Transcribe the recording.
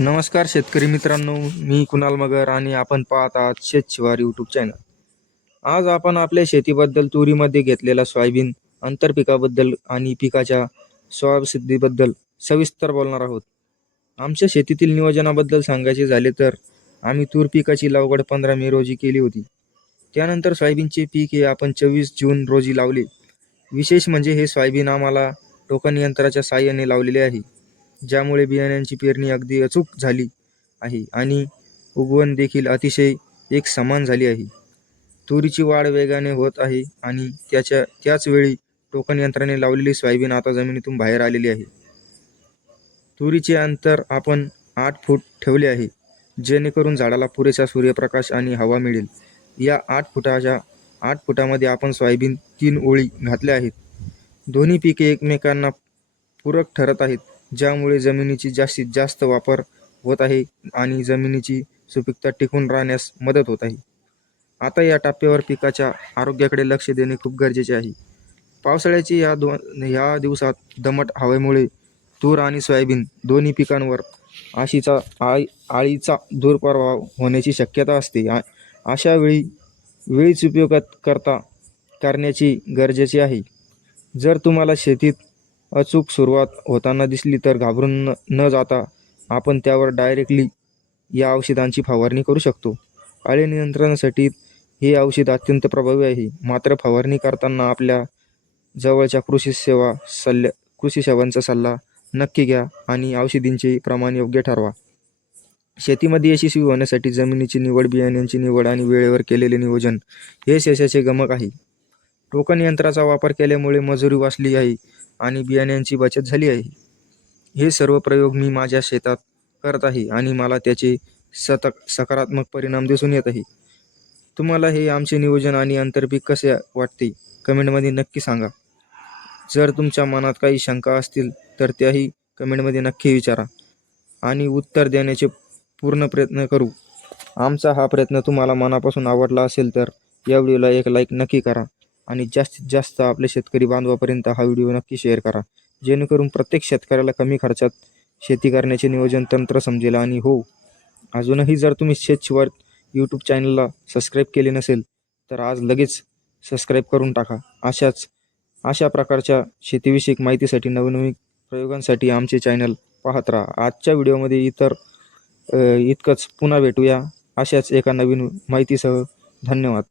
नमस्कार शेतकरी मित्रांनो, मी कुणाल मगर आणि आपण पाहत आहात शेत शिवार यूट्यूब चॅनल. आज आपण आपल्या शेतीबद्दल, तुरीमध्ये घेतलेल्या सोयाबीन आंतरपिकाबद्दल आणि पिकाच्या स्वावसिद्धीबद्दल सविस्तर बोलणार आहोत. आमच्या शेतीतील नियोजनाबद्दल सांगायचे झाले तर आम्ही तूर पिकाची लागवड 15 मे रोजी केली होती. त्यानंतर सोयाबीनचे पीक हे आपण 24 जून रोजी लावले. विशेष म्हणजे हे सोयाबीन आम्हाला टोकन यंत्राच्या साहाय्याने लावलेले आहे, ज्यामुळे बियाण्यांची पेरणी अगदी अचूक झाली आहे आणि उगवण देखील अतिशय एक समान झाली आहे. तुरीची वाढ वेगाने होत आहे आणि त्याच वेळी टोकन यंत्राने लावलेली सोयाबीन आता जमिनीतून बाहेर आलेली आहे. तुरीचे अंतर आपण 8 फूट ठेवले आहे, जेणेकरून झाडाला पुरेसा सूर्यप्रकाश आणि हवा मिळेल. या 8 फुटामध्ये आपण सोयाबीन 3 ओळी घातल्या आहेत. दोन्ही पिके एकमेकांना पूरक ठरत आहेत, ज्यामुळे जमिनीची जास्तीत जास्त वापर होत आहे आणि जमिनीची सुपीकता टिकून राहण्यास मदत होत आहे. आता या टप्प्यावर पिकाच्या आरोग्याकडे लक्ष देणे खूप गरजेचे आहे. पावसाळ्याची ह्या दिवसात दमट हवेमुळे तूर आणि सोयाबीन दोन्ही पिकांवर अळीचा दुष्प्रभाव होण्याची शक्यता असते. अशा वेळीच उपयोग करण्याची गरजेची आहे. जर तुम्हाला शेतीत अचूक सुरुवात होताना दिसली तर घाबरून न जाता आपण त्यावर डायरेक्टली या औषधांची फवारणी करू शकतो. अळी नियंत्रणासाठी हे औषध अत्यंत प्रभावी आहे. मात्र फवारणी करताना आपल्या जवळच्या कृषी सेवांचा सल्ला नक्की घ्या आणि औषधींचे प्रमाण योग्य ठरवा. शेतीमध्ये यशस्वी होण्यासाठी जमिनीची निवड, बियाण्यांची निवड आणि वेळेवर केलेले नियोजन हेच यशाचे गमक आहे. टोकन यंत्राचा वापर केल्यामुळे मजुरी वाचली आहे आणि बियाण्यांची बचत झाली आहे. हे सर्व प्रयोग मी माझ्या शेतात करत आहे आणि मला त्याचे सकारात्मक परिणाम दिसून येत आहे. तुम्हाला हे आमचे नियोजन आणि आंतरपीक कसे वाटते कमेंटमध्ये नक्की सांगा. जर तुमच्या मनात काही शंका असतील तर त्याही कमेंटमध्ये नक्की विचारा आणि उत्तर देण्याचे पूर्ण प्रयत्न करू. आमचा हा प्रयत्न तुम्हाला मनापासून आवडला असेल तर या व्हिडिओला एक लाईक नक्की करा आणि जास्तीत जास्त आपल्या शेतकरी बांधवापर्यंत हा व्हिडिओ नक्की शेअर करा, जेणेकरून प्रत्येक शेतकऱ्याला कमी खर्चात शेती करण्याचे नियोजन तंत्र समजेल. आणि हो, अजूनही जर तुम्ही शेत शिवार यूट्यूब चॅनलला सबस्क्राईब केले नसेल तर आज लगेच सबस्क्राईब करून टाका. अशा प्रकारच्या शेतीविषयक माहितीसाठी, नवनवीन प्रयोगांसाठी आमचे चॅनल पाहत राहा. आजच्या व्हिडिओमध्ये इतकंच. पुन्हा भेटूया अशाच एका नवीन माहितीसह. धन्यवाद.